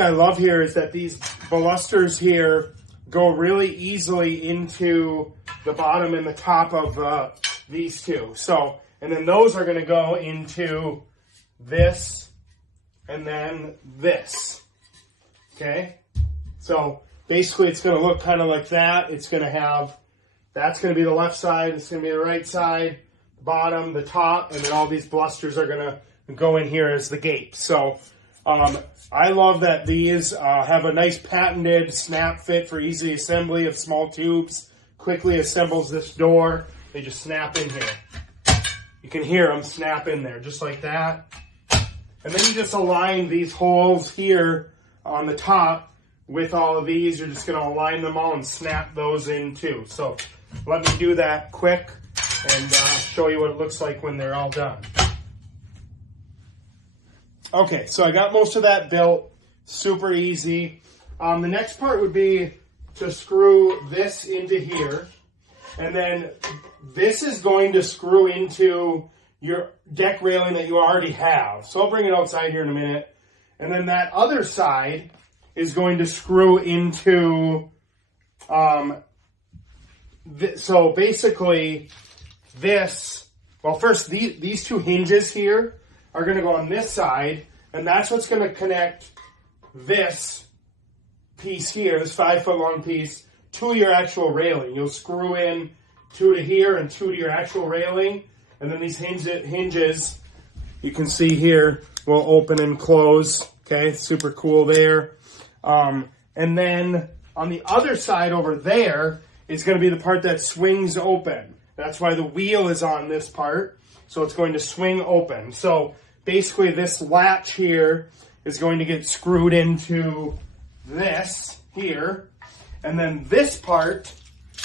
I love here is that these balusters here go really easily into the bottom and the top of these two. So, and then those are going to go into this and then this. Okay? So basically it's going to look kind of like that. It's going to have, that's going to be the left side, it's going to be the right side, the bottom, the top, and then all these balusters are going to go in here as the gate. So I love that these have a nice patented snap fit for easy assembly of small tubes. Quickly assembles this door. They just snap in here. You can hear them snap in there just like that. And then you just align these holes here on the top with all of these. You're just going to align them all and snap those in too. So let me do that quick and show you what it looks like when they're all done. Okay, so I got most of that built. Super easy. The next part would be to screw this into here. And then this is going to screw into your deck railing that you already have. So I'll bring it outside here in a minute. And then that other side is going to screw into, so basically this, well first these two hinges here are going to go on this side, and that's what's going to connect this piece here, this 5-foot long piece, to your actual railing. You'll screw in 2 to here and 2 to your actual railing, and then these hinges, you can see here, will open and close. Okay, super cool there. And then on the other side over there is going to be the part that swings open. That's why the wheel is on this part. So it's going to swing open. So basically this latch here is going to get screwed into this here. And then this part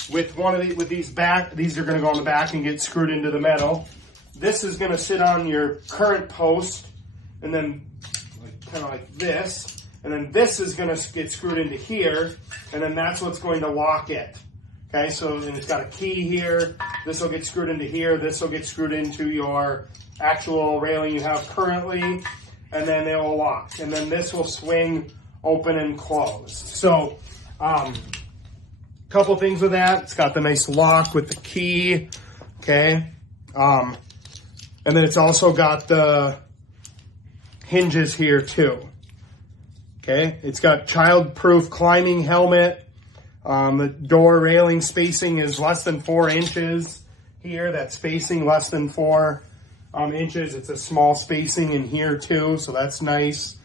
with these are going to go on the back and get screwed into the metal. This is going to sit on your current post and then kind of like this. And then this is going to get screwed into here, and then that's what's going to lock it. Okay, so then it's got a key here. This will get screwed into here. This will get screwed into your actual railing you have currently, and then it will lock. And then this will swing open and close. So, couple things with that. It's got the nice lock with the key. Okay, and then it's also got the hinges here too. Okay, it's got child-proof climbing helmet. The door railing spacing is less than 4 inches here. That spacing less than 4 inches. It's a small spacing in here too, so that's nice.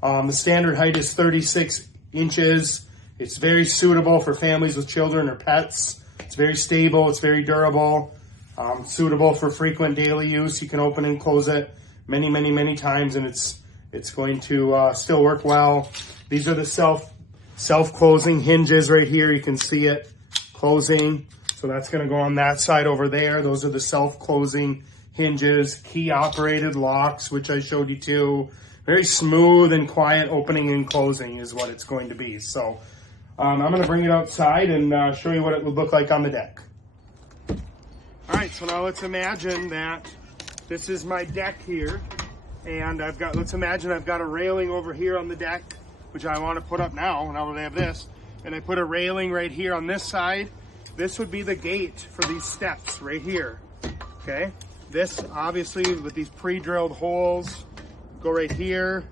The standard height is 36 inches. It's very suitable for families with children or pets. It's very stable. It's very durable. Suitable for frequent daily use. You can open and close it many, many, many times, and it's going to still work well. These are the self-closing hinges right here. You can see it closing. So that's going to go on that side over there. Those are the self-closing hinges. Key-operated locks, which I showed you too. Very smooth and quiet opening and closing is what it's going to be. So I'm going to bring it outside and show you what it would look like on the deck. All right, so now let's imagine that this is my deck here. And let's imagine I've got a railing over here on the deck, which I want to put up now that I have this. And I put a railing right here on this side. This would be the gate for these steps right here. Okay. This obviously with these pre-drilled holes go right here,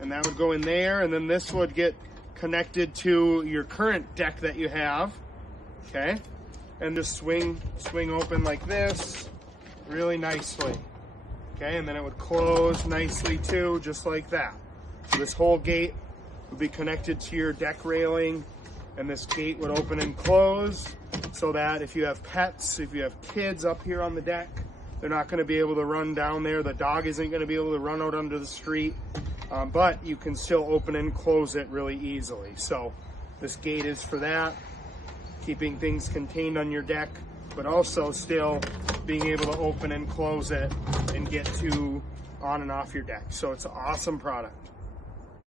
and that would go in there. And then this would get connected to your current deck that you have. Okay. And just swing open like this really nicely. Okay, and then it would close nicely too, just like that. So this whole gate would be connected to your deck railing, and this gate would open and close so that if you have pets, if you have kids up here on the deck, they're not going to be able to run down there. The dog isn't going to be able to run out onto the street, but you can still open and close it really easily. So this gate is for that, keeping things contained on your deck, but also still being able to open and close it and get to on and off your deck. So it's an awesome product.